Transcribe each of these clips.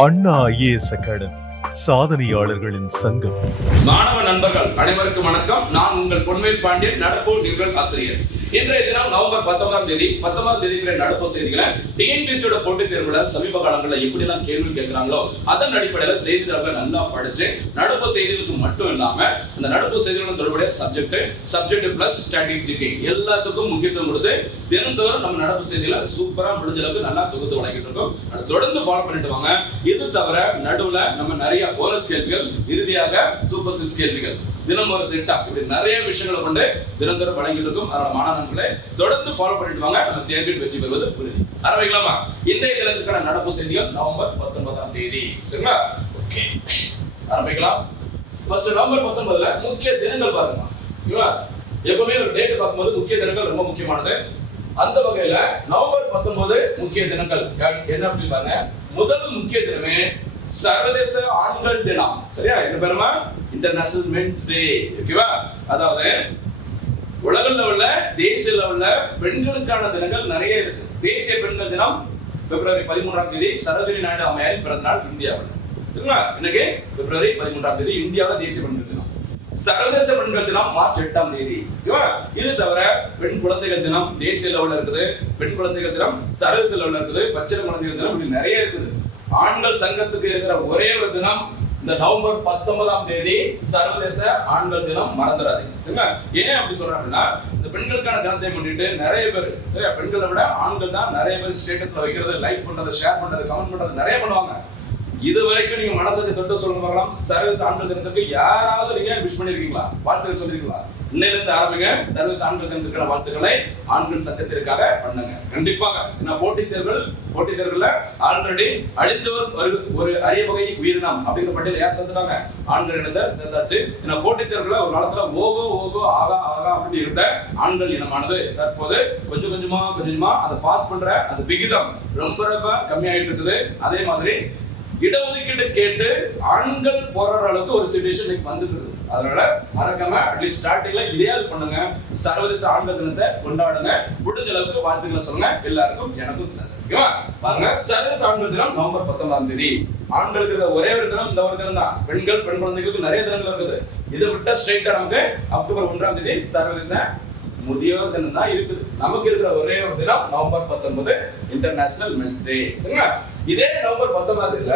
அண்ணா IAS academy சாதனையாளர்களின் சங்கம். மாணவ நண்பர்கள் அனைவருக்கும் வணக்கம். நான் உங்கள் பொன்வேல் பாண்டியன், நடப்பு நிகழ் ஆசிரியர். இன்றைய தினம் நவம்பர் 19ஆம் தேதி நடப்பு செய்திகளை டிஎன்பிஎஸ்சியோட போட்டித் தேர்வுல சமீப காலங்களில் எப்படி எல்லாம் கேள்வி கேட்கிறாங்களோ அதன் அடிப்படையில செய்தித்தாள்களை நல்லா படிச்சு நடப்பு செய்திகளுக்கு மட்டும் இல்லாம அந்த நடப்பு செய்திகளுடன் தொடர்புடைய சப்ஜெக்ட் பிளஸ் ஸ்ட்ராட்டஜிக்கு எல்லாத்துக்கும் முக்கியத்துவம் கொடுத்து தினந்தோறும் நம்ம நடப்பு செய்திகளை சூப்பரா முடிஞ்ச அளவுக்கு நல்லா தொகுத்து வழங்கிட்டு இருக்கோம். அதை தொடர்ந்து ஃபாலோ பண்ணிட்டு வாங்க. இது தவிர நடுவுல நம்ம நிறைய போனஸ் கேள்விகள், இறுதியாக சூப்பர் 6 கேள்விகள், தினம் ஒரு திட்டம், இப்படி நிறைய விஷயங்களை கொண்டு தினந்தோறும் வழங்கிட்டு இருக்கும். அதனால மாணவர்களை தொடர்ந்து ஃபாலோ பண்ணிட்டு வாங்க. நம்ம தேர்வில் வெற்றி பெறுவது உறுதி. ஆரம்பிக்கலாமா? இன்றைய தினத்திற்கான நடப்பு செய்திகள் நவம்பர் 19ஆம் தேதி. சரிங்களா? ஓகே, ஆரம்பிக்கலாம். ஃபர்ஸ்ட் நவம்பர் 19ல முக்கிய தினங்கள் பாருங்க. எப்பவுமே ஒரு டேட் பார்க்கும்போது முக்கிய தினங்கள் ரொம்ப முக்கியமானது. அந்த வகையில நவம்பர் 19 முக்கிய தினங்கள் என்ன அப்படின்னு பாருங்க. முதல் முக்கிய தினமே சர்வதேச ஆண்கள் தினம். சரியா? என்ன பேருமா? International men's day. ஓகேவா? அதாவது உலக லெவல்ல, தேசிய லெவல்ல பெண்களுக்கான தினங்கள் நிறைய இருக்கு. தேசிய பெண்கள் தினம் பிப்ரவரி 13ஆம் தேதி சரோஜினி நாயுடு அம்மையாரின் பிறந்த நாள் இந்தியாவில். சரிங்களா? இன்னைக்கு பிப்ரவரி 13ஆம் தேதி இந்தியாவில் தேசிய பெண்கள் தினம். சர்வதேச பெண்கள் தினம் மார்ச் 8ஆம் தேதி. இது தவிர பெண் குழந்தைகள் தினம் தேசிய லெவல்ல இருக்குது, பெண் குழந்தைகள் தினம் சர்வதேச லெவல்ல இருக்குது, பச்சிளம் குழந்தைகள் தினம், இப்படி நிறைய இருக்குது. ஆண்கள் சங்கத்துக்கு இருக்கிற ஒரே ஒரு தினம் இந்த நவம்பர் 19ஆம் தேதி சர்வதேச ஆண்கள் தினம். மறந்துடாதீங்க. சரிங்களா? ஏன் அப்படி சொல்றாங்கன்னா, இந்த பெண்களுக்கான தினத்தை முன்னிட்டு நிறைய பேர், சரியா, பெண்களை விட ஆண்கள் தான் நிறைய பேர் ஸ்டேட்டஸ்ல வைக்கிறது, லைக் பண்றது, ஷேர் பண்றது, கமெண்ட் பண்றது நிறைய பண்ணுவாங்க. இது வரைக்கும் நீங்க மனசாட்சி தொட்டு சொல்லுங்க பார்க்கலாம், சர்வதேச ஆண்கள் தினத்துக்கு யாராவது நீங்க விஷ் பண்ணிருக்கீங்களா? வாழ்த்துக்கள் சொல்லிருக்கீங்களா? இன்னையில இருந்து ஆரம்பிங்க. சர்வதேச ஆண்கள் தினத்துக்கான வாழ்த்துக்களை ஆண்கள் சங்கத்திற்காக பண்ணுங்க. கண்டிப்பாக போட்டித் தேர்வுல ஆல்ரெடி அழிந்தவர் ஒரு அரிய வகை உயிரினம் அப்படிங்கிற பட்டியல யார் சேர்த்துட்டாங்க? ஆண்கள் இனத்தை சேர்த்தாச்சு. போட்டித் தேர்வுல ஒரு காலத்துல ஓகோ ஆகா அப்படின்னு இருந்த ஆண்கள் இனமானது தற்போது கொஞ்சம் கொஞ்சமா அதை பாஸ் பண்ற அந்த விகிதம் ரொம்ப கம்மியாயிட்டு இருக்குது. அதே மாதிரி இடஒதுக்கீடு கேட்டு ஆண்கள் போராடுற அளவுக்கு ஒரு சிச்சுவேஷன் வந்துட்டு இருக்கு. அதனால மறக்காம அட்லீஸ்ட் ஸ்டார்டிங்ல இதையாவது பண்ணுங்க. சர்வதேச ஆண்கள் தினத்தை கொண்டாடுங்க. முடிஞ்ச அளவுக்கு வாழ்த்துக்களை சொல்லுங்க. எல்லாருக்கும் எனக்கும் ஓகேவா? பாருங்க, சர்வதேச ஆண்கள் தினம் நவம்பர் 19ஆம் தேதி. ஆண்களுக்கு இருக்கிற ஒரே ஒரு தினம் இந்த ஒரு தினம் தான். பெண் குழந்தைகளுக்கு நிறைய தினங்கள் இருக்குது. இதை விட்டா ஸ்ட்ரைட்டா நமக்கு அக்டோபர் 1ஆம் தேதி சர்வதேச முதியோர் தினம் தான் இருக்குது. நமக்கு இருக்கிற ஒரே ஒரு தினம் நவம்பர் 19 இன்டர்நேஷனல் மென்ஸ் டே. சரிங்களா? இதே நவம்பர் 19ஆம் தேதியில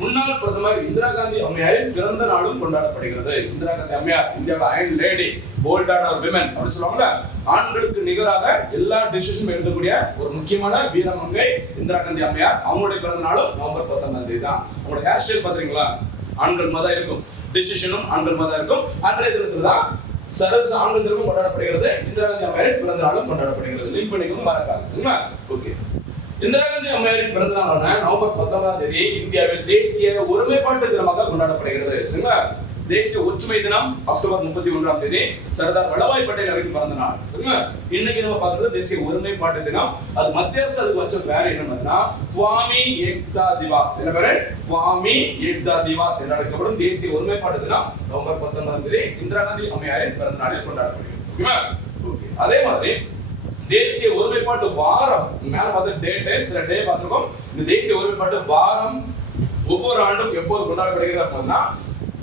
முன்னாள் பிரதமர் இந்திரா காந்தி அம்மையாரின் பிறந்த நாளும் கொண்டாடப்படுகிறது. இந்திரா காந்தி அம்மையார் இந்தியாவோட அயன் லேடி, போல்டான விமன் அப்படி சொல்லுவாங்கல்ல, ஆண்களுக்கு நிகராக எல்லா டிசிஷனும் எடுக்கக்கூடிய ஒரு முக்கியமான வீரமங்கை இந்திரா காந்தி அம்மையார். அவங்களுடைய பிறந்த நாளும் நவம்பர் 19ஆம் தேதி தான். அவங்களோட ஹேர் ஸ்டைல் பாத்தீங்களா? ஆண்கள் மாதிரி இருக்கும், டிசிஷனும் ஆண்கள் மாதிரி இருக்கும். அன்றைய தினத்துல தான் சர்வதேச ஆண்கள் தினமும் கொண்டாடப்படுகிறது. இந்திரா காந்தி அம்மையாரின் பிறந்த நாளும் கொண்டாடப்படுகிறது. லிங்க் பண்ணிக்கணும் மறக்காது. சரிங்களா? ஓகே. இந்திரா காந்தி அம்மையாரின் பிறந்த நாளான நவம்பர் 19ஆம் தேதி இந்தியாவில் தேசிய ஒருமைப்பாட்டு தினமாக கொண்டாடப்படுகிறது. சரிங்களா? தேசிய ஒற்றுமை தினம் அக்டோபர் 31ஆம் தேதி சர்தார் வல்லபாய் பட்டேல் அவரின் பிறந்த நாள். சரிங்களா? இன்னைக்கு நம்ம பார்க்கிறது தேசிய ஒருமைப்பாட்டு தினம். அது மத்திய அரசு அதுக்கு வச்ச பேர் என்னன்னா குவாமி ஏக்தா திவாஸ். என்ன பேரு? குவாமி ஏக்தா திவாஸ் என்று அழைக்கப்படும் தேசிய ஒருமைப்பாட்டு தினம் நவம்பர் 19ஆம் தேதி இந்திரா காந்தி அம்மையாரின் பிறந்த நாளில் கொண்டாடப்படுகிறது. அதே மாதிரி தேசிய ஒருமைப்பாட்டு வாரம் மேல பார்த்த சில டே பார்த்திருக்கோம். இந்த தேசிய ஒருமைப்பாட்டு வாரம் ஒவ்வொரு ஆண்டும் எப்போது கொண்டாடப்படுகிறது அப்படின்னா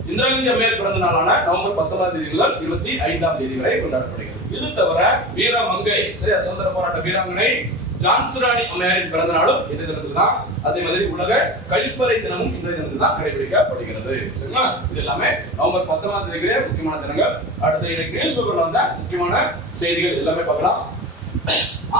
இந்திரா காந்தி அம்மையார் பிறந்த நாளான நவம்பர் 19ஆம் தேதி முதல் 25ஆம் தேதி வரை கொண்டாடப்படுகிறது. இது தவிர வீரமங்கை, சரியா, சுதந்திர போராட்ட வீராங்கனை ஜான்சி ராணி அம்மையாரின் பிறந்த நாளும் இந்த தினத்துக்கு தான். அதே மாதிரி உலக கழிப்பறை தினமும் இந்த தினத்துக்கு தான் கடைபிடிக்கப்படுகிறது. சரிங்களா? இது எல்லாமே நவம்பர் 19ஆம் தேதியிலே முக்கியமான தினங்கள். அடுத்து இன்னைக்கு நியூஸ் பேப்பர்ல வந்த முக்கியமான செய்திகள் எல்லாமே பார்க்கலாம்.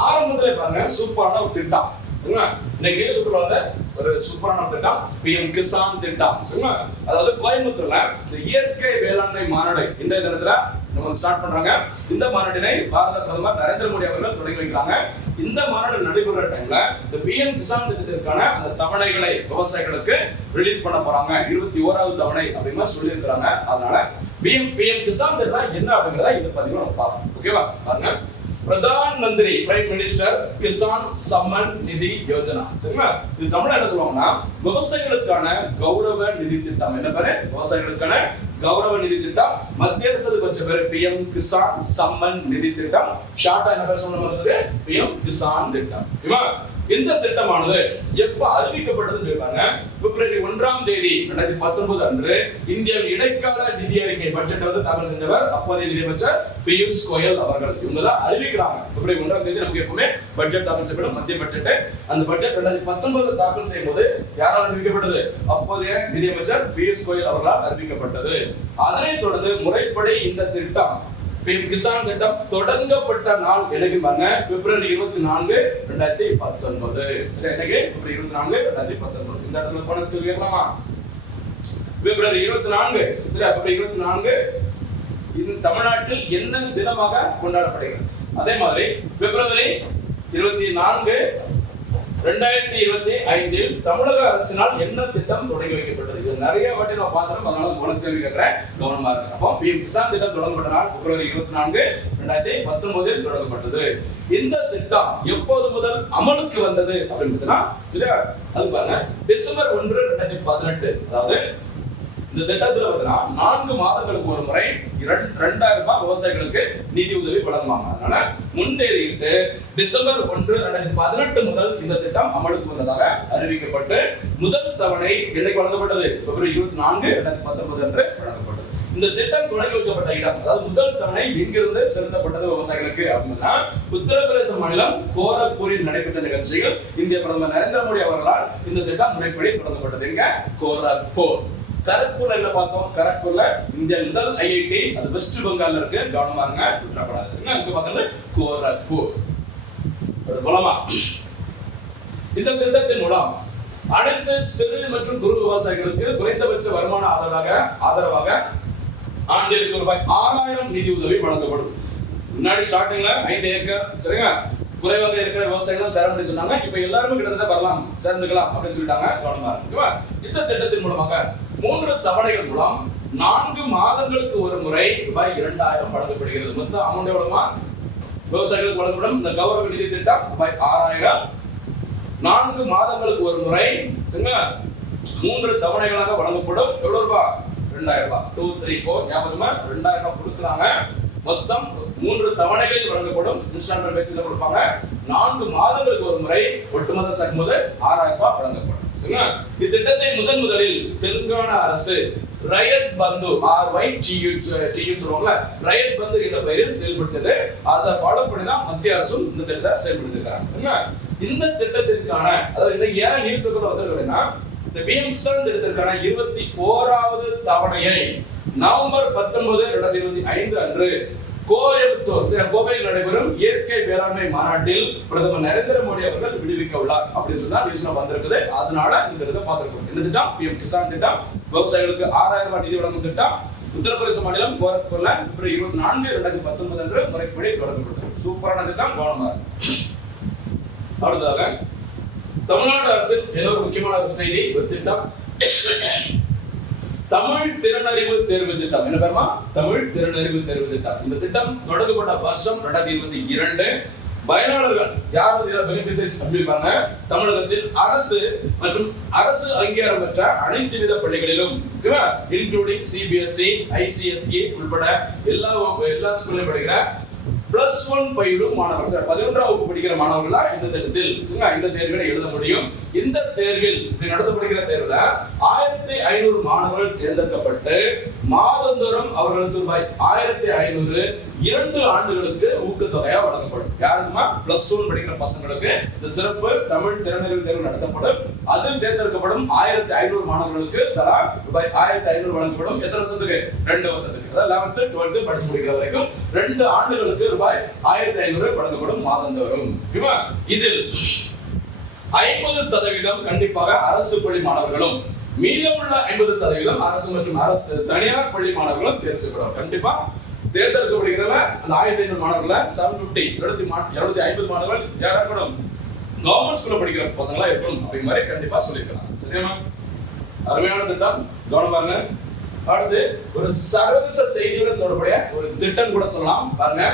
ஆரம்பத்திலே பாருங்க, சூப்பரான ஒரு திட்டம். சரிங்களா? இன்னைக்கு நியூஸ் பேப்பர்ல வந்த ஒரு சூப்பரான திட்டம் PM கிசான் திட்டம். சரிங்களா? அதாவது கோயம்புத்தூர்ல இந்த இயற்கை வேளாண்மை மாநாடு இந்த தினத்துல நம்ம ஸ்டார்ட் பண்றாங்க. இந்த மாநாட்டினை பாரத பிரதமர் நரேந்திர மோடி அவர்கள் தொடங்கி வைக்கிறாங்க. இந்த மாநாடு நடைபெற டைம்ல இந்த PM கிசான் திட்டத்திற்கான அந்த தவணைகளை விவசாயிகளுக்கு ரிலீஸ் பண்ண போறாங்க. 21வது தவணை அப்படின்னு சொல்லி இருக்கிறாங்க. அதனால PM கிசான் திட்டம் என்ன அப்படிங்கறத இந்த பதிவுல நம்ம பார்ப்போம். ஓகேவா? பாருங்க, Pradhan Mantri prime minister Kisan summon நிதி யோஜனா. சரிங்களா? இது தமிழ்ல என்ன சொல்லுவாங்கன்னா விவசாயிகளுக்கான கௌரவ நிதி திட்டம். என்ன பேரு? விவசாயிகளுக்கான கௌரவ நிதி திட்டம். மத்திய அரசு வச்ச பேரு PM கிசான் சம்மன் நிதி திட்டம். ஷார்ட்டா என்ன பேர் சொல்ல வருது? PM கிசான் திட்டம். ஓகேவா? இந்த திட்டமானது எப்ப அறிவிக்கப்பட்டதுன்னு சொல்றாங்க. பிப்ரவரி 1ஆம் தேதி 2019 அன்று இந்தியாவின் இடைக்கால நிதி அறிக்கை பட்ஜெட் வந்து தாக்கல் செஞ்சவர் அப்போதைய நிதியமைச்சர் பியூஷ் கோயல் அவர்கள். இவங்க தான் அறிவிக்கிறாங்க. பிப்ரவரி 1ஆம் தேதி நமக்கு எப்பவுமே பட்ஜெட் தாக்கல் செய்யப்படும், மத்திய பட்ஜெட். அந்த பட்ஜெட் 2019 தாக்கல் செய்யும் போது யாரால் அறிவிக்கப்பட்டது? அப்போதைய நிதியமைச்சர் பியூஷ் கோயல் அவர்களால் அறிவிக்கப்பட்டது. அதனைத் தொடர்ந்து முறைப்படி இந்த திட்டம் கிசான் திட்டம் தொடங்கப்பட்ட நாள் எனக்கு பாருங்க பிப்ரவரி 24, 2019. சரி, எனக்கு பிப்ரவரி 24, 2019. இந்த இடத்துல போனஸ் கேட்கலாமா? பிப்ரவரி 24, சரி, பிப்ரவரி 24 இந்த தமிழ்நாட்டில் என்ன தினமாக கொண்டாடப்படுகிறது? அதே மாதிரி பிப்ரவரி 24, 2025 தமிழக அரசினால் என்ன திட்டம் தொடங்கி வைக்கப்பட்டது? இது நிறைய வாட்டி நான் பார்த்தோம், அதனால போனஸ் கேள்வி கேட்கிறேன், கவனமா இருக்கு. அப்போ பிஎம் கிசான் திட்டம் தொடங்கப்பட்ட நாள் பிப்ரவரி 24, 2019 தொடங்கப்பட்டது. இந்த திட்டம் எப்போது முதல் அமலுக்கு வந்தது அப்படின்னு அது பாருங்க டிசம்பர் 1, 2018. அதாவது இந்த திட்டத்துல பார்த்தீங்கன்னா 4 மாதங்களுக்கு ஒரு முறை 2000 ரூபாய் விவசாயிகளுக்கு நிதி உதவி வழங்குவாங்க. அதனால முன்தேதியிட்டு டிசம்பர் 1, 2018 முதல் இந்த திட்டம் அமலுக்கு வந்ததாக அறிவிக்கப்பட்டு முதல் தவணை என்னைக்கு வழங்கப்பட்டது? பிப்ரவரி 24, 2019 அன்று வழங்கப்பட்டது. இந்த திட்டம் தொடங்கி வைக்கப்பட்ட இடம், அதாவது முதல் தவணை எங்கிருந்து செலுத்தப்பட்டது விவசாயிகளுக்கு அப்படின்னா உத்தரப்பிரதேச மாநிலம் கோரக்பூரில் நடைபெற்ற நிகழ்ச்சியில் இந்திய பிரதமர் நரேந்திர மோடி அவர்களால் இந்த திட்டம் முறைப்படி தொடங்கப்பட்டது. எங்க? கோரக்பூர். கரக்பூர்ல என்ன பார்த்தோம்? கரக்பூர்ல இந்தியா முதல் ஐஐடி, அது வெஸ்ட் பெங்கால்ல இருக்கு, கவனமா இருங்க, விட்டுறப்படாது. இங்க பார்க்கிறது கோரக்பூர். போலாமா? இந்த திட்டத்தின் மூலம் அனைத்து சிறு மற்றும் குறு விவசாயிகளுக்கு குறைந்தபட்ச வருமான ஆதரவாக ஆண்டிற்கு ரூபாய் 6000 நிதி உதவி வழங்கப்படும். முன்னாடி ஸ்டார்டிங்ல 5 ஏக்கர் சரிங்க குறைவாக இருக்கிற விவசாயிகள் சேர முடியும் சொன்னாங்க. இப்ப எல்லாருமே கிட்டத்தட்ட வரலாம், சேர்ந்துக்கலாம் அப்படின்னு சொல்லிட்டாங்க. கவனமா இருக்கு. இந்த திட்டத்தின் மூலமாக 3 தவணைகள் மூலம் 4 மாதங்களுக்கு ஒரு முறை ரூபாய் 2000 வழங்கப்படுகிறது. மொத்தம் அமௌண்ட் எவ்வளவுமா? விவசாயிகளுக்கு வழங்கப்படும் இந்த கௌரவ நிதி திட்டம் ரூபாய் 6000 4 மாதங்களுக்கு ஒரு முறை 3 தவணைகளாக வழங்கப்படும். எவ்வளவு ரூபாய்? 2000 ரூபாய். 2, 3, 4 ஞாபகமா 2000 ரூபாய் கொடுத்துறாங்க. மொத்தம் 3 தவணைகளில் வழங்கப்படும். இன்ஸ்டால்மென்ட் பேசிஸ்ல கொடுப்பாங்க. 4 மாதங்களுக்கு ஒரு முறை ஒட்டுமொத்த சக்கும்போது 6000 ரூபாய் வழங்கப்படும். இத்திட்டத்தை முதலில் தெலுங்கானா அரசு ரயத் பந்து RYTU சொல்லுவாங்கல்ல, ரயத் பந்து என்ற பெயரில் செயல்படுத்தது. அதை ஃபாலோ பண்ணி தான் மத்திய அரசும் இந்த திட்டத்தை செயல்படுத்திருக்காங்க. இந்த திட்டத்திற்கான அதாவது இன்னைக்கு ஏன் நியூஸ் பேப்பர்ல வந்திருக்குன்னா இந்த பிஎம் கிசான் திட்டத்திற்கான 21வது தவணையை நவம்பர் 19, 2025 அன்று கோவையில் நடைபெறும் இயற்கை வேளாண்மை மாநாட்டில் பிரதமர் நரேந்திர மோடி அவர்கள் விடுவிக்க உள்ளார் அப்படின்னு சொன்னா நியூஸ்ல வந்திருக்குது. அதனால இந்த திட்டத்தை பார்த்திருக்கோம். இந்த திட்டம் பிஎம் கிசான் திட்டம், விவசாயிகளுக்கு 6000 ரூபாய் நிதி வழங்கும் திட்டம். உத்தரப்பிரதேச மாநிலம் கோரக்பூர்ல பிப்ரவரி 24, 2019 அன்று முறைப்படி தொடங்கப்பட்டது. சூப்பரான திட்டம், கவனமா இருக்கு. அடுத்ததாக தமிழ்நாடு அரசின் இன்னொரு முக்கியமான செய்தி, ஒரு திட்டம் தமிழ் திறனறிவு தேர்வு திட்டம். என்ன பேருமா? தமிழ் திறனறிவு தேர்வு திட்டம். இந்த திட்டம் தொடங்கப்பட்ட வருஷம் 2022. பயனாளர்கள் யார் பெனிஃபிஷரிஸ் அப்படிப்பாங்க? தமிழகத்தில் அரசு மற்றும் அரசு அங்கீகாரம் பெற்ற அனைத்து வித பள்ளிகளிலும் இன்க்ளூடிங் CBSE, ICSE உட்பட எல்லா ஸ்கூல்லையும் படிக்கிற +1 பயிலும் மாணவர்கள் 11ஆம் வகுப்பு படிக்கிற மாணவர்கள் இந்த திட்டத்தில் இந்த தேர்வினை எழுத முடியும். இந்த தேர்வில் நடத்தப்படுகிற தேர்வுல 1500 மாணவர்கள் தேர்ந்தெடுக்கப்பட்டு மாதந்தோறும் அவர்களுக்கு ரூபாய் 1500 2 ஆண்டுகளுக்கு ஊக்கத்தொகையா வழங்கப்படும். யாருக்குமா? +1 படிக்கிற பசங்களுக்கு இந்த சிறப்பு தமிழ் திறனறிவு தேர்வு நடத்தப்படும். அதில் தேர்ந்தெடுக்கப்படும் 1500 மாணவர்களுக்கு தலா ரூபாய் 1500 வழங்கப்படும். எத்தனை வருஷத்துக்கு? 2 வருஷத்துக்கு. அதாவது 11th 12th படிச்சு முடிக்கிற வரைக்கும் 2 ஆண்டுகளுக்கு ரூபாய் 1500 வழங்கப்படும் மாதந்தோறும். இதில் 50% கண்டிப்பாக அரசு பள்ளி மாணவர்களும் மீதமுள்ள 50% அரசு மற்றும் அரசு தனியார் பள்ளி மாணவர்களும் தேர்ந்தெடுக்கப்படுவார். கண்டிப்பா தேர்ந்தெடுக்கப்படுகிற அந்த 1500 மாணவர்கள 750 மாணவர்கள் யாரா இருக்கணும்? கவர்மெண்ட் ஸ்கூல்ல படிக்கிற பசங்களா இருக்கணும் அப்படிங்கிற மாதிரி கண்டிப்பா சொல்லியிருக்கலாம். சரியா? அருமையான திட்டம், கவனமா இருங்க. அடுத்து ஒரு சர்வதேச செய்தியுடன் தொடர்புடைய ஒரு திட்டம் கூட சொல்லலாம். பாருங்க,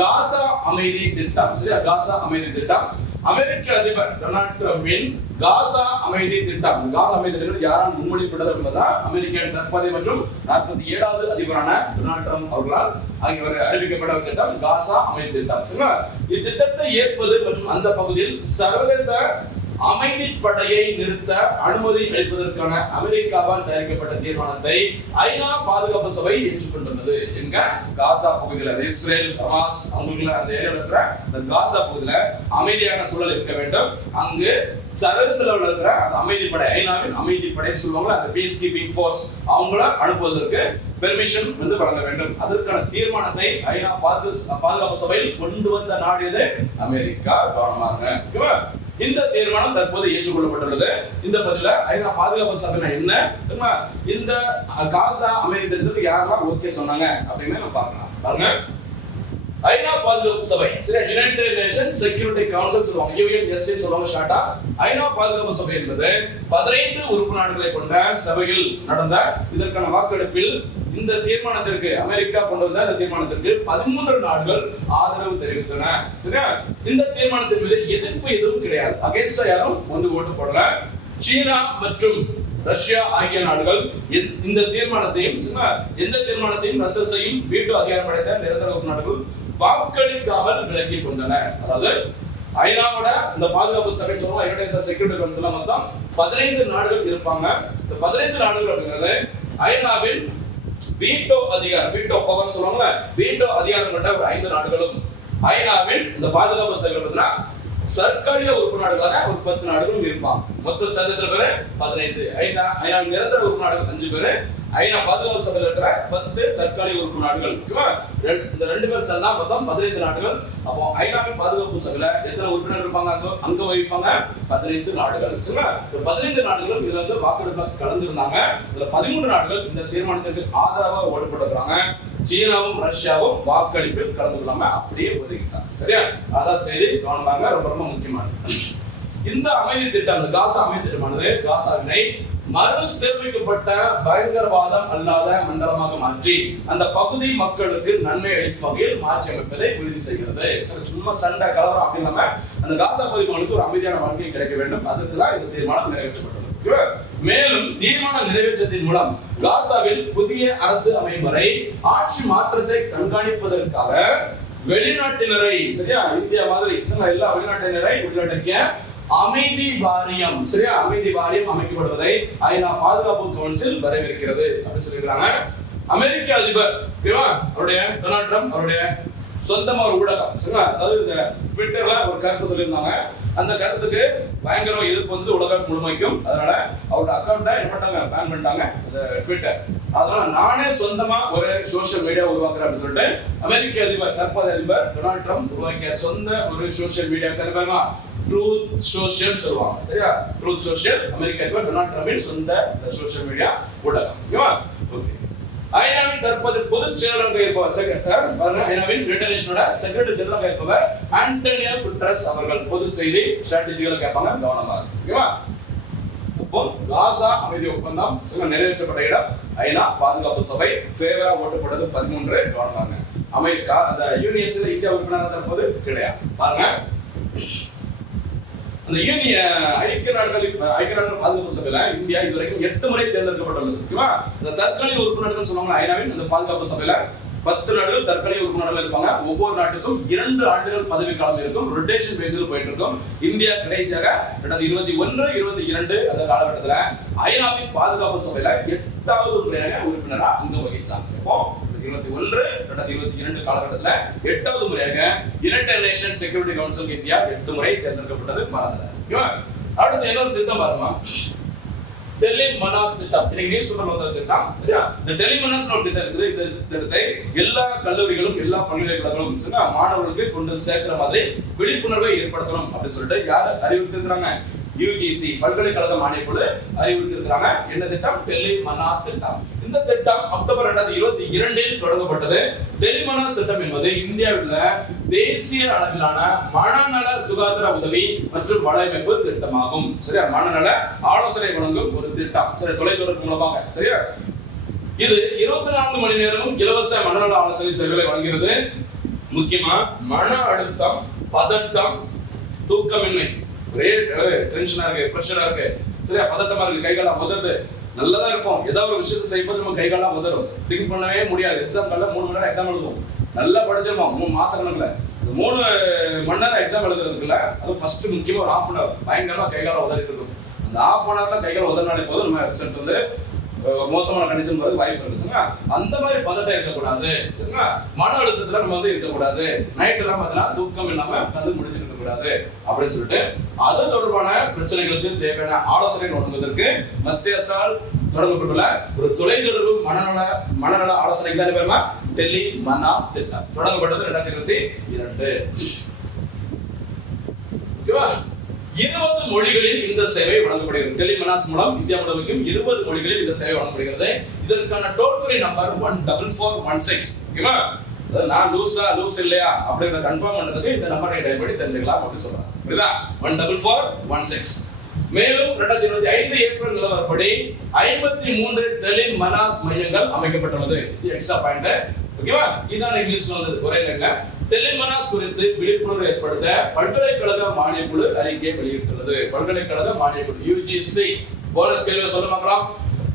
காசா அமைதி திட்டம். சரியா? காசா அமைதி திட்டம் அமெரிக்க அதிபர் டொனால்ட் ட்ரம்பின் காசா அமைதி திட்டம். காசா அமைதி திட்டம் யாரால் முன்மொழியப்பட்டது என்பதுதான் அமெரிக்க தற்போதைய மற்றும் 47வது அதிபரான டொனால்ட் ட்ரம்ப் அவர்களால் ஆகியவர் அறிவிக்கப்பட்ட ஒரு திட்டம் காசா அமைதி திட்டம். சரிங்களா? இத்திட்டத்தை ஏற்பது மற்றும் அந்த பகுதியில் சர்வதேச அமைதி படையை நிறுத்த அனுமதி அளிப்பதற்கான அமெரிக்காவால் தயாரிக்கப்பட்ட தீர்மானத்தை ஐநா பாதுகாப்பு சபை ஏற்றுக்கொண்டுள்ளது. எங்க காசா பகுதியில் இஸ்ரேல் ஹமாஸ் அவங்களுக்கு அந்த ஏரியாவில் இருக்கிற இந்த காசா பகுதியில அமைதியான சூழல் இருக்க வேண்டும். அங்கு சர்வதேச லெவலில் இருக்கிற அந்த அமைதி படை, ஐநாவின் அமைதி படை சொல்லுவாங்க, அந்த பீஸ் கீப்பிங் ஃபோர்ஸ் அவங்கள அனுப்புவதற்கு பெர்மிஷன் வழங்க வேண்டும். அதற்கான தீர்மானத்தை ஐநா பாதுகாப்பு சபையில் கொண்டு வந்த நாடு எது? அமெரிக்கா. கவனமாக இந்த தீர்மானம் தற்போது ஏற்றுக்கொள்ளப்பட்டுள்ளது. இந்த பதில ஐநா பாதுகாப்பு சபை என்ன சரிங்களா? இந்த காசா அமைதி திட்டத்துக்கு யாரெல்லாம் ஓகே சொன்னாங்க அப்படின்னு நம்ம பார்க்கலாம். பாருங்க, ஐநா பாதுகாப்பு சபை, சரி, யுனைடெட் நேஷன்ஸ் செக்யூரிட்டி கவுன்சில் சொல்லுவாங்க, யுஎன்எஸ்சி சொல்லுவாங்க ஷார்ட்டா. ஐநா பாதுகாப்பு சபை என்பது 15 உறுப்பு நாடுகளை கொண்ட சபையில் நடந்த இதற்கான வாக்கெடுப்பில் இந்த தீர்மானத்திற்கு, அமெரிக்கா கொண்டு வந்த இந்த தீர்மானத்திற்கு 13 நாடுகள் ஆதரவு தெரிவித்தன. சரியா? இந்த தீர்மானத்தின் மீது எதிர்ப்பு எதுவும் கிடையாது. அகைன்ஸ்டா யாரும் ஓட்டு போடல. சீனா மற்றும் ரஷ்யா ஆகிய நாடுகள் இந்த தீர்மானத்தையும் எந்த தீர்மானத்தையும் ரத்து செய்யும் வீட்டு அதிகாரம் படைத்த நிரந்தர உறுப்பு நாடுகள் வாக்களிக்காமல் விலகி கொண்டன. அதாவது ஐநாவோட இந்த பாதுகாப்பு சபை சொல்லுவாங்க, யுனைடெட் நேஷன்ஸ் செக்யூரிட்டி கவுன்சில் மொத்தம் 15 நாடுகள் இருப்பாங்க. இந்த 15 நாடுகள் அப்படிங்கிறது ஐநாவின் வீட்டோ அதிகாரம், வீட்டோ பவர் சொல்லுவாங்க, வீட்டோ அதிகாரம் கொண்ட ஒரு 5 நாடுகளும் ஐநாவின் இந்த பாதுகாப்பு சபையில் பார்த்தீங்கன்னா தற்காலிக உறுப்பு நாடுகளாக ஒரு 10 நாடுகளும் இருப்பாங்க. மொத்த சதவீதம் பேரு 15. ஐநாவின் நிரந்தர உறுப்பு நாடுகள் 5 பேரு, ஐநா பாதுகாப்பு சபையில் இருக்கிற 10 தற்காலிக உறுப்பு நாடுகள். இந்த 2 பேர் சேர்ந்தா மொத்தம் 15 நாடுகள். அப்போ ஐநாவின் பாதுகாப்பு சபையில எத்தனை உறுப்பினர் இருப்பாங்க? அங்க வகிப்பாங்க 15 நாடுகள். சரிங்களா? இந்த 15 நாடுகளும் இதுல வந்து வாக்கெடுப்பில் கலந்துருந்தாங்க. இதுல 13 நாடுகள் இந்த தீர்மானத்திற்கு ஆதரவாக ஓட்டு போட்டுக்கிறாங்க. சீனாவும் ரஷ்யாவும் வாக்களிப்பில் கலந்து கொள்ளாம அப்படியே ஒதுக்கிட்டாங்க. சரியா? அதான் செய்தி கவனமாக ரொம்ப ரொம்ப முக்கியமானது. இந்த அமைதி திட்டம், இந்த காசா அமைதி திட்டமானது காசாவினை மறுசீரமைக்கப்பட்ட பயங்கரவாதம் அல்லாத மண்டலமாக மாற்றி அந்த பகுதி மக்களுக்கு நன்மை அளிக்கும் வகையில் மாற்றி அமைப்பதை உறுதி செய்கிறது. சும்மா சண்டை கலவரம் அப்படின்னா அந்த காசா பகுதி மக்களுக்கு ஒரு அமைதியான வாழ்க்கை கிடைக்க வேண்டும். அதுக்குதான் இந்த தீர்மானம் நிறைவேற்றப்பட்டது. மேலும் தீர்மானம் நிறைவேற்றத்தின் மூலம் காசாவில் புதிய அரசு அமையும் வரை ஆட்சி மாற்றத்தை கண்காணிப்பதற்காக வெளிநாட்டினரை, சரியா, இந்தியா மாதிரி எல்லா வெளிநாட்டினரை உள்ளடக்கிய அமைதி வாரியம், சரியா, அமைதி வாரியம் அமைக்கப்படுவதை ஐநா பாதுகாப்பு கவுன்சில் வரவேற்கிறது அப்படின்னு சொல்லியிருக்காங்க. அமெரிக்க அதிபர் அவருடைய டொனால்ட் ட்ரம்ப் அவருடைய சொந்தமா ஒரு ஊடகம், சரிங்களா, அதாவது இந்த ட்விட்டர்ல ஒரு கருத்து சொல்லியிருந்தாங்க. அந்த கருத்துக்கு பயங்கர எதிர்ப்பு வந்து உலகம் முழுமைக்கும். அதனால அவரோட அக்கௌண்ட்டை என்ன பண்ணிட்டாங்க? பேன் பண்ணிட்டாங்க அந்த ட்விட்டர். அதனால நானே சொந்தமா ஒரு சோசியல் மீடியா உருவாக்குறேன் அப்படின்னு சொல்லிட்டு அமெரிக்க அதிபர், தற்போதைய அதிபர் டொனால்ட் ட்ரம்ப் உருவாக்கிய சொந்த ஒரு சோசியல் மீடியா தெரியுமா? ட்ரூத் சோஷியல் சொல்லுவாங்க. சரியா? ட்ரூத் சோஷியல் அமெரிக்க அதிபர் டொனால்ட் ட்ரம்பின் சொந்த சோசியல் மீடியா ஊடகம். ஓகேவா? ஓகே. ஐநாவின் தற்போது பொதுச் செயலாளராக இருப்பவர், ஐநாவின் யுனைடெட் நேஷனோட செக்ரட்டரி ஜெனரலாக இருப்பவர் ஆண்டனியோ குட்டரஸ் அவர்கள். பொது செய்தி ஸ்ட்ராட்டஜிகளை கேட்பாங்க, கவனமா இருக்கு. ஓகேவா? அப்போ காசா அமைதி ஒப்பந்தம் நிறைவேற்றப்பட்ட இடம் ஐநா பாதுகாப்பு சபை. ஃபேவரா ஓட்டு போட்டது 13. கவனமாங்க. அமெரிக்கா அந்த யூனியன்ல இந்தியா உறுப்பினராக தற்போது கிடையாது. பாருங்க, அந்த ஐக்கிய நாடுகள் பாதுகாப்பு சபையில இந்தியா இதுவரைக்கும் 8 முறை தேர்ந்தெடுக்கப்பட்டுள்ளது. ஓகேவா? இந்த தற்காலிக உறுப்பினர்கள் சொல்லுவாங்க, ஐநாவின் அந்த பாதுகாப்பு சபையில 10 நாடுகள் தற்காலிக உறுப்பினர்கள் இருப்பாங்க. ஒவ்வொரு நாட்டுக்கும் 2 ஆண்டுகள் பதவி காலம் இருக்கும். ரொட்டேஷன் பேஸில் போயிட்டு இருக்கும். இந்தியா கடைசியாக 2021-22 அந்த காலகட்டத்தில் ஐநாவின் பாதுகாப்பு சபையில 8வது முறையாக உறுப்பினராக அங்க வகிச்சாங்க. இப்போ 2021-22 காலகட்டத்தில் 8வது முறையாக United Nations security council India 8 முறை தேர்ந்தெடுக்கப்பட்டது. மறந்துடாதீங்க. அடுத்து என்ன திட்டம் பாருமா? டெலிமனாஸ் திட்டம். இன்னைக்கு நியூஸ் பேப்பர்ல வந்த திட்டம். சரியா? இந்த டெலிமனாஸ் ஒரு திட்டம் இருக்குது. இந்த திட்டத்தை எல்லா கல்லூரிகளும் எல்லா பல்கலைக்கழகங்களும் சரியா மாணவர்களுக்கு கொண்டு சேர்க்கிற மாதிரி விழிப்புணர்வை ஏற்படுத்தணும் அப்படின்னு சொல்லிட்டு யார் அறிவித்திருக்கிறாங்க? யுஜிசி பல்கலைக்கழக மானியக்குழு அறிவித்திருக்கிறாங்க. என்ன திட்டம்? டெலிமனாஸ் திட்டம். இந்த திட்டம் அக்டோபர் 2022 தொடங்கப்பட்டது. டெலிமனாஸ் திட்டம் என்பது இந்தியாவில் தேசிய அளவிலான மனநல சுகாதார உதவி மற்றும் வலையமைப்பு திட்டமாகும். சரியா? மனநல ஆலோசனை வழங்கும் ஒரு திட்டம். சரி, தொலைத்தொடர்பு மூலமாக. சரியா? இது 24 மணி நேரமும் இலவச மனநல ஆலோசனை சேவைகளை வழங்குகிறது. முக்கியமா மன அழுத்தம், பதட்டம், தூக்கமின்மை, ஒரே டென்ஷனா இருக்கு, பிரஷரா இருக்கு, சரியா, பதட்டமா இருக்கு, கைகாலம் உதறது. நல்லதா இருப்போம், ஏதாவது ஒரு விஷயத்தை செய்யும்போது நம்ம கைகாலம் உதறும், திங்க் பண்ணவே முடியாது. எக்ஸாம் கால 3 மணி நேரம் எக்ஸாம் எழுதுவோம், நல்லா படிச்சிருப்போம் 3 மாச கணக்குல. 3 மணி நேரம் எக்ஸாம் எழுதுறதுக்குள்ள அது ஃபர்ஸ்ட் முக்கியமா ஒரு 1/2 hour பயங்கரமா கைகாலம் உதறிட்டு இருக்கும். அந்த 1/2 hourல கைகாலம் உதறினாலே போதும், நம்ம ரிசல்ட் வந்து மோசமான கண்டிஷன் வரது வாய்ப்பு இருக்கு. சரிங்களா, அந்த மாதிரி பதட்டம் இருக்கக்கூடாது. சரிங்களா, மன அழுத்தத்துல நம்ம வந்து இருக்கக்கூடாது. நைட் எல்லாம் பார்த்தீங்கன்னா தூக்கம் இல்லாம கது முடிச்சுட்டு இருக்கக்கூடாது அப்படின்னு சொல்லிட்டு அது தொடர்பான பிரச்சனைகளுக்கு தேவையான ஆலோசனை வழங்குவதற்கு மத்திய அரசால் தொடங்கப்பட்டுள்ள ஒரு தொலைத்தொடர்பு மனநல ஆலோசனைக்கு தான் பேருமா டெல்லி மனாஸ் திட்டம். தொடங்கப்பட்டது 2022. ஓகேவா? 20 மொழிகளில் இந்த சேவை வழங்கப்படுகிறது. டெல்லி மனாஸ் மூலம் இந்தியா முழுவதும் 20 மொழிகளில் இந்த சேவை வழங்கப்படுகிறது. இதற்கான டோல் ஃப்ரீ நம்பர் 14416. ஓகேவா? நான் லூஸ் இல்லையா அப்படிங்கறத கன்ஃபார்ம் பண்றதுக்கு இந்த நம்பரை டயல் பண்ணி தெரிஞ்சுக்கலாம் அப்படின்னு சொல்றாங்க. புரியுதா? 14416. மேலும் 2025 ஏப்ரல் நிலவரப்படி 53 டெல்லி மனாஸ் மையங்கள் அமைக்கப்பட்டுள்ளது. இது எக்ஸ்ட்ரா பாயிண்ட். ஓகேவா? இதான் இங்கிலீஷ்ல வந்தது ஒரே நேரங்க. டெல்லி மனாஸ் குறித்து விழிப்புணர்வு ஏற்படுத்த பல்கலைக்கழக மானியக் குழு அறிக்கை வெளியிட்டுள்ளது. பல்கலைக்கழக மானியக் குழு UGC போனஸ் கேள்வி சொல்ல பார்க்கலாம்.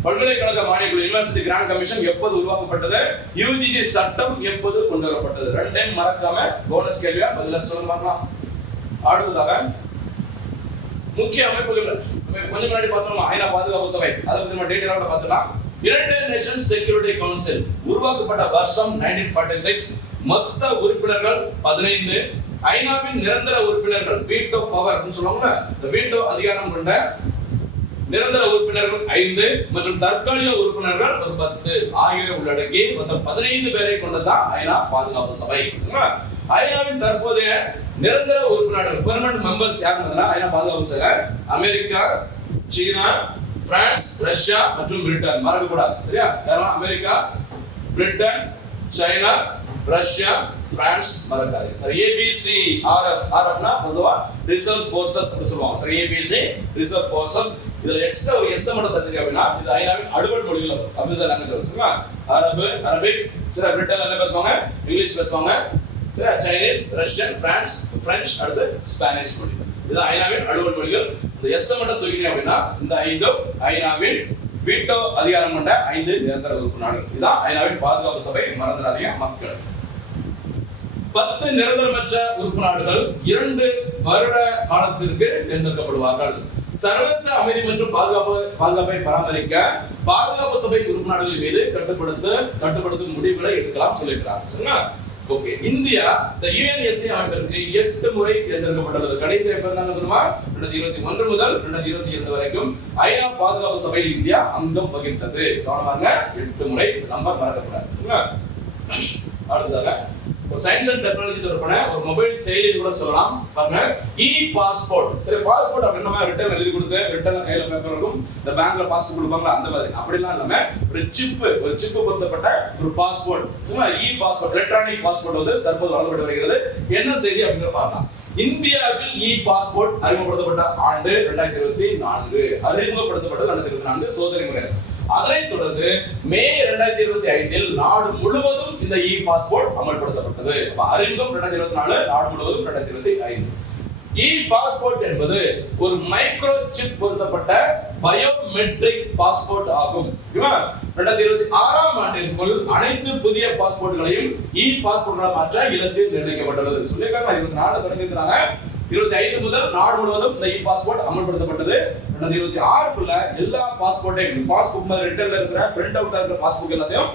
பல்கலைக்கழக மானியக் குழு யுனிவர்சிட்டி கிராண்ட் கமிஷன் எப்போது உருவாக்கப்பட்டது? UGC சட்டம் எப்போது கொண்டு வரப்பட்டது? ரெண்டையும் மறக்காம போனஸ் கேள்வியா பதிலா சொல்ல பார்க்கலாம். அடுத்ததாக முக்கிய அமைப்புகள் கொஞ்சம் முன்னாடி பார்த்தோம், ஐநா பாதுகாப்பு சபை, அதை பத்தி நம்ம டீடைலா பார்த்துக்கலாம். யுனைடெட் நேஷன்ஸ் செக்யூரிட்டி கவுன்சில் உருவாக்கப்பட்ட வருஷம் 1946. மொத்த உறுப்பினர்கள் 15. ஐநாவின் நிரந்தர உறுப்பினர்கள் வீட்டோ பவர் சொல்லுவாங்க, இந்த வீட்டோ அதிகாரம் கொண்ட நிரந்தர உறுப்பினர்கள் 5 மற்றும் தற்காலிக உறுப்பினர்கள் ஒரு 10 ஆகியோரை உள்ளடக்கி மொத்தம் 15 பேரை கொண்டதான் ஐநா பாதுகாப்பு சபை. ஐநாவின் தற்போதைய நிரந்தர உறுப்பினர்கள் பெர்மனன்ட் மெம்பர்ஸ் யாருன்னா ஐநா பாதுகாப்பு சபை அமெரிக்கா, சீனா, பிரான்ஸ், ரஷ்யா மற்றும் பிரிட்டன். மறக்க கூடாது. சரியா? யாரெல்லாம்? America, Britain, China, Russia, France மறக்காது. சரி, ABC RFனா பொதுவா ரிசர்வ் ஃபோர்சஸ் அப்படி சொல்லுவாங்க. சரி, ABC ரிசர்வ் ஃபோர்சஸ். இதுல எக்ஸ்ட்ரா ஒரு எஸ் மட்டும் சேர்த்துங்க அப்படின்னா இது ஐநாவின் அலுவல் மொழிகள் அப்படி சொல்றாங்க. சரிங்களா? அரபிக், சரி, பிரிட்டன்ல என்ன பேசுவாங்க? இங்கிலீஷ் பேசுவாங்க. சரி, சைனீஸ், ரஷ்யன், பிரெஞ்சு, அடுத்து ஸ்பானிஷ் மொழி. இது ஐநாவின் அலுவல் மொழிகள். இந்த எஸ் மட்டும் தூக்கினீங்க அப்படின்னா இந்த 5 ஐநாவின் வீட்டோ அதிகாரம் கொண்ட 5 நிரந்தர உறுப்பு நாடுகள். இதுதான் ஐநாவின் பாதுகாப்பு சபை. மறந்துடாதீங்க மக்கள். 10 நிரந்தரமற்ற உறுப்பு நாடுகள் 2 வருட காலத்திற்கு தேர்ந்தெடுக்கப்படுவார்கள். சர்வதேச அமைதி மற்றும் பாதுகாப்பை பராமரிக்க பாதுகாப்பு சபை உறுப்பு நாடுகள் மீது கட்டுப்படுத்தும் முடிவுகளை எடுக்கலாம் சொல்லியிருக்கிறாங்க. சரிங்களா? ஓகே. இந்தியா இந்த UNSC அமைப்பிற்கு 8 முறை தேர்ந்தெடுக்கப்பட்டுள்ளது. கடைசி எப்ப இருந்தாங்க சொல்லுமா? 2021 முதல் 2022 வரைக்கும் ஐநா பாதுகாப்பு சபையில் இந்தியா அங்கம் வகித்தது. கவனமாக 8 முறை நம்பர் மறக்கக்கூடாது. சரிங்களா? அடுத்ததாக ஒரு சயின்ஸ் அண்ட் டெக்னாலஜி தொடர்பான ஒரு மொபைல் செயலி கூட சொல்லலாம். பாருங்க, பாஸ்போர்ட். சரி, பாஸ்போர்ட் அப்படின்னா ரிட்டர்ன் எழுதி கொடுத்து ரிட்டர்ன்ல கையில பேப்பர் இருக்கும், இந்த பேங்க்ல பாஸ்போர்ட் கொடுப்பாங்க அந்த மாதிரி. அப்படிலாம் இல்லாம ஒரு சிப் பொருத்தப்பட்ட ஒரு பாஸ்போர்ட். பாஸ்போர்ட் எலக்ட்ரானிக் பாஸ்போர்ட் வந்து தற்போது வழங்கப்பட்டு வருகிறது. என்ன செய்தி அப்படிங்கிற பார்க்கலாம். இந்தியாவில் பாஸ்போர்ட் அறிமுகப்படுத்தப்பட்ட ஆண்டு 2024. அறிமுகப்படுத்தப்பட்டது 2024 சோதனை முறை. அதனைத் தொடர்ந்து மே 2025 நாடு முழுவதும் இந்த பாஸ்போர்ட் அமல்படுத்தப்பட்டது. அறிமுகம் 2024, நாடு முழுவதும் 2025. பாஸ்போர்ட் என்பது ஒரு மைக்ரோ சிப் பொருத்தப்பட்ட பயோமெட்ரிக் பாஸ்போர்ட் ஆகும். 2026ஆம் ஆண்டிற்குள் அனைத்து புதிய பாஸ்போர்ட்களையும் பாஸ்போர்ட்களா மாற்ற இலக்கு நிர்ணயிக்கப்பட்டுள்ளது. சொல்லிருக்காங்க 24 தொடங்கிருக்காங்க. 25 முதல் நாடு முழுவதும் இந்த பாஸ்போர்ட் அமல்படுத்தப்பட்டது. 2026க்குள்ள எல்லா பாஸ்போர்ட்டையும் பாஸ்போர்ட் மாதிரி ரிட்டர்ன்ல இருக்கிற பிரிண்ட் அவுட்ல இருக்கிற பாஸ்போர்ட் எல்லாத்தையும்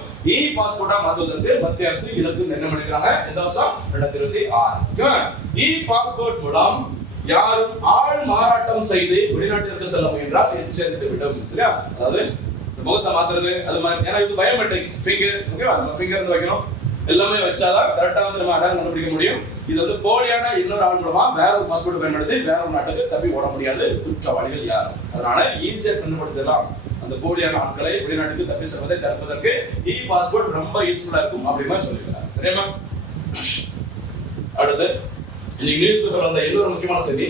பாஸ்போர்ட்டா மாற்றுவதற்கு மத்திய அரசு இலக்கு நிர்ணயம் பண்ணிருக்காங்க. இந்த வருஷம் 2026. பாஸ்போர்ட் மூலம் யாரும் ஆள் மாறாட்டம் செய்து வெளிநாட்டிற்கு செல்ல முயன்றால் எச்சரித்து விடும். சரியா? அதாவது முகத்தை மாத்துறது அது மாதிரி. ஏன்னா இது பயோமெட்ரிக் ஃபிங்கர். ஓகேவா? நம்ம ஃபிங்கர் வைக்கணும், எல்லாமே வச்சாதான் கரெக்டா வந்து நம்ம அடையாளம் கண்டுபிடிக்க முடியும். இது வந்து போலியான இன்னொரு ஆள் மூலமா வேற ஒரு பாஸ்போர்ட் பயன்படுத்தி வேற ஒரு நாட்டுக்கு தப்பி ஓட முடியாது குற்றவாளிகள் யாரும். அதனால ஈஸியா கண்டுபிடிச்சிடலாம் அந்த போலியான ஆட்களை வெளிநாட்டுக்கு தப்பி செல்வதை தடுப்பதற்கு பாஸ்போர்ட் ரொம்ப யூஸ்ஃபுல்லா இருக்கும் அப்படின்னு சொல்லியிருக்காங்க. சரியா? அடுத்து நியூஸ் பேப்பர் வந்த இன்னொரு முக்கியமான செய்தி.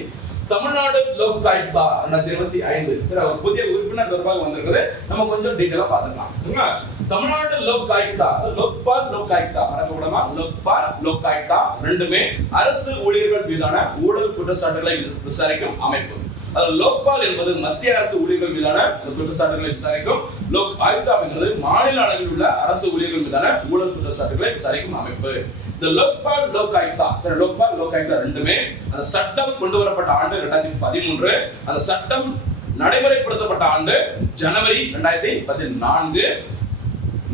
தமிழ்நாடு லோக் ஆயுக்தா 2025 சரி ஒரு புதிய உறுப்பினர் தொடர்பாக வந்திருக்குது. நம்ம கொஞ்சம் டீடைலா பார்த்துக்கலாம். சரிங்களா? தமிழ்நாடு லோக் ஆயுக்தா லோக்பால் லோக் ஆயுக்தா மறக்கக்கூடாமா? லோக்பால் லோக் ஆயுக்தா ரெண்டுமே அரசு ஊழியர்கள் மீதான ஊழல் குற்றச்சாட்டுகளை விசாரிக்கும் அமைப்பு. அது லோக்பால் என்பது மத்திய அரசு ஊழியர்கள் மீதான குற்றச்சாட்டுகளை விசாரிக்கும். லோக் ஆயுக்தா என்பது மாநில அளவில் உள்ள அரசு ஊழியர்கள் மீதான ஊழல் குற்றச்சாட்டுகளை விசாரிக்கும் அமைப்பு. இந்த லோக்பால் லோக் ஆயுக்தா சரி லோக்பால் லோக் ஆயுக்தா ரெண்டுமே அந்த சட்டம் கொண்டு வரப்பட்ட ஆண்டு 2013, அந்த சட்டம் நடைமுறைப்படுத்தப்பட்ட ஆண்டு ஜனவரி 2014.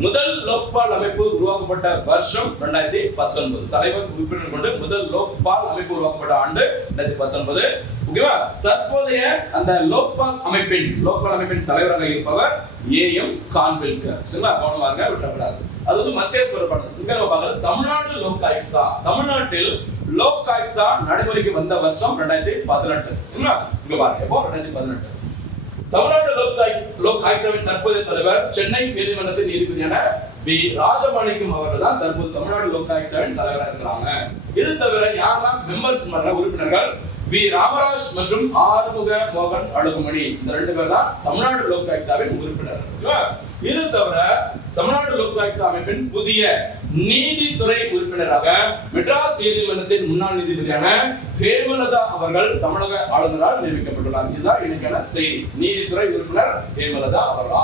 முதல் லோக்பால் அமைப்பு உருவாக்கப்பட்ட வருஷம் 2019. தலைவர் உறுப்பினர் கொண்டு முதல் லோக்பால் அமைப்பு உருவாக்கப்பட்ட ஆண்டு 2019. ஓகேவா? தற்போதைய அந்த லோக்பால் அமைப்பின் தலைவராக இருப்பவர் AM கான்வில்கர். சரிங்களா? கவனமாக விட்டுறக்கூடாது. அது வந்து மத்திய அரசு இங்க நம்ம பார்க்கிறது தமிழ்நாடு லோக் ஆயுக்தா. தமிழ்நாட்டில் லோக் ஆயுக்தா நடைமுறைக்கு வந்த வருஷம் 2018. சரிங்களா? இங்க பாருங்க எப்போ 2018. தமிழ்நாடு லோக் ஆயுக்தாவின் தற்போதைய தலைவர் சென்னை நீதிமன்றத்தின் நீதிபதியான பி. ராஜமாணிக்கம் அவர்கள் தான் தற்போது தமிழ்நாடு லோக் ஆயுக்தாவின் தலைவராக இருக்கிறாங்க. இது தவிர யாரெல்லாம் மெம்பர்ஸ் உறுப்பினர்கள் வி. ராமராஜ் மற்றும் ஆறுமுக மோகன் அழகுமணி. இந்த 2 பேர் தான் தமிழ்நாடு லோக் ஆயுக்தாவின் உறுப்பினர்கள். இது தவிர தமிழ்நாடு லோக் ஆயுக்தா அமைப்பின் புதிய நீதித்துறை உறுப்பினராக மெட்ராஸ் நீதிமன்றத்தின் முன்னாள் நீதிபதியான ஹேமலதா அவர்கள் தமிழக ஆளுநரால் நியமிக்கப்பட்டுள்ளார். இதுதான் இன்னைக்கான செய்தி. நீதித்துறை உறுப்பினர் ஹேமலதா அவர்கள்.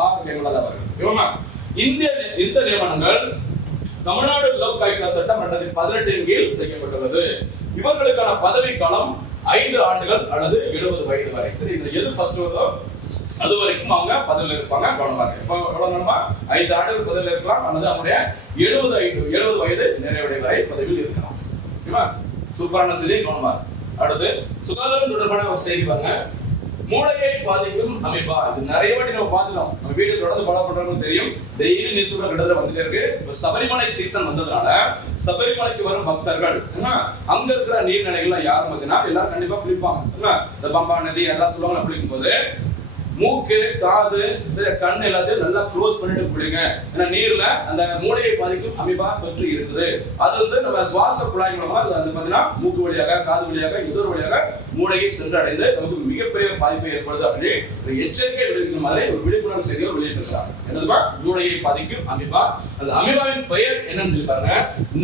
இந்த நியமனங்கள் தமிழ்நாடு லோக் ஆயுக்தா சட்டம் 2018 கீழ் செய்யப்பட்டுள்ளது. இவர்களுக்கான பதவி காலம் 5 ஆண்டுகள் அல்லது 70 வயது வரை. சரி, இதுல எது ஃபர்ஸ்ட் வருதோ அது வரைக்கும் அவங்க பதவியில் இருப்பாங்க. கவனமாக இப்போ எவ்வளவு நேரமா 5 ஆண்டுகள் பதவியில் இருக்கலாம் அல்லது அவருடைய 70 வயது நிறைவடை வரை பதவியில் இருக்கலாம். ஓகேவா? சூப்பரான செய்தி. கவனமாக. அடுத்து சுகாதாரம் தொடர்பான ஒரு செய்தி பாருங்க. மூளையை பாதிக்கும் அமைப்பா. இது நிறைய வாட்டி நம்ம பார்த்துட்டோம். நம்ம வீடியோ தொடர்ந்து ஃபாலோ பண்றவங்களுக்கு தெரியும். டெய்லி நியூஸ் பேப்பர் கிட்டத்தட்ட வந்துட்டே இருக்கு. இப்போ சபரிமலை சீசன் வந்ததுனால சபரிமலைக்கு வரும் பக்தர்கள் அங்க இருக்கிற நீர்நிலைகள்லாம் யாரும் பார்த்தீங்கன்னா எல்லாரும் கண்டிப்பா குளிப்பாங்க. இந்த பம்பா நதி எல்லாம் சொல்லுவாங்க. குளிக்கும் போது மூக்கு, காது, கண் எல்லாத்தையும் நல்லா க்ளோஸ் பண்ணிட்டு குளிங்க. ஏன்னா நீர்ல அந்த மூளையை பாதிக்கும் அமீபா தொற்று இருக்குது. அது வந்து நம்ம சுவாச குழாய் மூலமா அது பாத்தீங்கன்னா மூக்கு வழியாக, காது வழியாக, இதர் வழியாக மூளையை சென்று அடைந்து நமக்கு மிகப்பெரிய பாதிப்பை ஏற்படுது அப்படின்னு எச்சரிக்கை விடுவிக்கும் மாதிரி ஒரு விழிப்புணர்வு செய்திகள் வெளியிட்டிருக்காங்க. என்னதுப்பா? மூளையை பாதிக்கும் அமீபா. அந்த அமீபாவின் பெயர் என்னன்னு சொல்லி பாருங்க.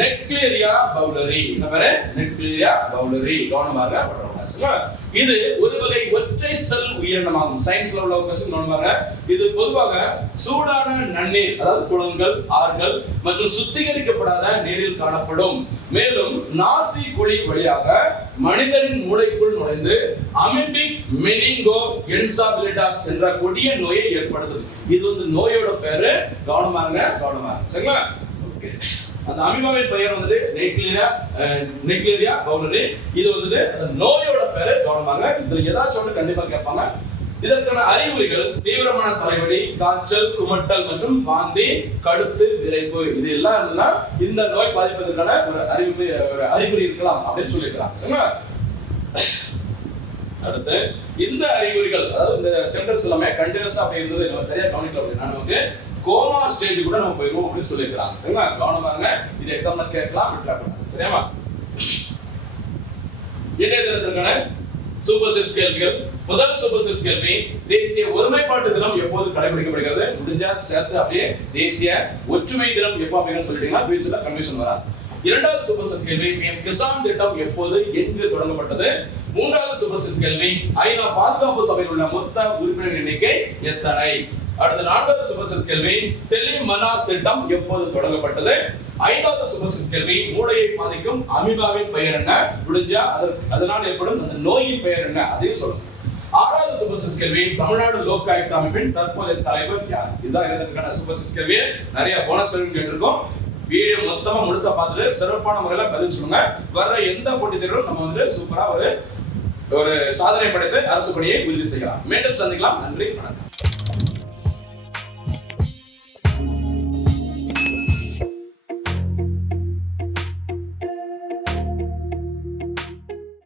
நெக்லேரியா பவுலரி. என்ன பேரு? நெக்லேரியா பவுலரி. கவனமாக பண்றோம். இது ஒரு வகை ஒற்றை செல் உயிரினமாகும். சயின்ஸ்ல உள்ள கொஸ்டின் கவனமாக. இது பொதுவாக சூடான நன்னீர், அதாவது குளங்கள், ஆறுகள் மற்றும் சுத்திகரிக்கப்படாத நீரில் காணப்படும். மேலும் நாசி குழி வழியாக மனிதனின் மூளைக்குள் நுழைந்து அமீபிக் மெனிங்கோ என்சாபிலிட்டாஸ் என்ற கொடிய நோயை ஏற்படுத்தும். இது வந்து நோயோட பேரு. கவனமாக. சரிங்களா? ஓகே. அந்த அமீபாவின் பெயர் வந்து நெக்லேரியா பவுலரி. இது வந்து அந்த நோயோட பேரு. கவனமாக. இதுல ஏதாச்சும் ஒன்று கண்டிப்பா கேட்பாங்க. இதற்கான அறிகுறிகள் தீவிரமான தலைவலி, காய்ச்சல், குமட்டல் மற்றும் வாந்தி, கழுத்து விரைப்பு. இது எல்லாம் இருந்ததுன்னா இந்த நோய் பாதிப்பதற்கான ஒரு அறிகுறி இருக்கலாம் அப்படின்னு சொல்லியிருக்கலாம். சரிங்களா? அடுத்து இந்த அறிகுறிகள், அதாவது இந்த சென்டர்ஸ் எல்லாமே கண்டினியூஸா அப்படி இருந்தது நம்ம சரியா கவனிக்கல அப்படின்னா நமக்கு கோமா ஸ்டேஜ் கூட நம்ம போயிருவோம் அப்படின்னு சொல்லியிருக்கிறாங்க. சரிங்களா? கவனமாக. இது எக்ஸாம்ல கேட்கலாம், விட்டுறாங்க. சரியாமா? இன்றைய தினத்திற்கான சூப்பர் சிக்ஸ் கேள்விகள். முதல் சூப்பர் சிக்ஸ் கேள்வி, தேசிய ஒருமைப்பாட்டு தினம் எப்போது கடைபிடிக்கப்படுகிறது? முடிஞ்சா சேர்த்து அப்படியே தேசிய ஒற்றுமை தினம் எப்போ அப்படின்னு சொல்லிட்டீங்கன்னா ஃபியூச்சர்ல கன்ஃபியூஷன் வராது. இரண்டாவது சூப்பர் சிக்ஸ் கேள்வி, PM கிசான் திட்டம் எப்போது எங்கு தொடங்கப்பட்டது? மூன்றாவது சூப்பர் சிக்ஸ் கேள்வி, ஐநா பாதுகாப்பு சபையில் உள்ள மொத்த உறுப்பினர் எண்ணிக்கை எத்தனை? அடுத்த நான்காவது சூப்பர் சிக்ஸ் கேள்வி, டெலி மனாஸ் திட்டம் எப்போது தொடங்கப்பட்டது? ஐந்தாவது சூப்பர் சிக்ஸ் கேள்வி, மூளையை பாதிக்கும் அமீபாவின் பெயர் என்ன? முடிஞ்சா அதனால் ஏற்படும் அந்த நோயின் பெயர் என்ன? அதையும் சொல்லுங்க. ஆறாவது சூப்பர் சிக்ஸ் கேள்வி, தமிழ்நாடு லோக் ஆயுக்தா அமைப்பின் தற்போதைய தலைவர் யார்? இதுதான் இதற்கான சூப்பர் சிக்ஸ் கேள்வி. நிறைய போனஸ் கேள்வி கேட்டிருக்கோம். வீடியோ மொத்தமா முழுசா பார்த்துட்டு சிறப்பான முறையில பதில் சொல்லுங்க. வர்ற எந்த போட்டித் தேர்விலும் நம்ம வந்து சூப்பரா ஒரு சாதனை படைத்து அரசு பணியை உறுதி செய்யலாம். மீண்டும் சந்திக்கலாம். நன்றி, வணக்கம்.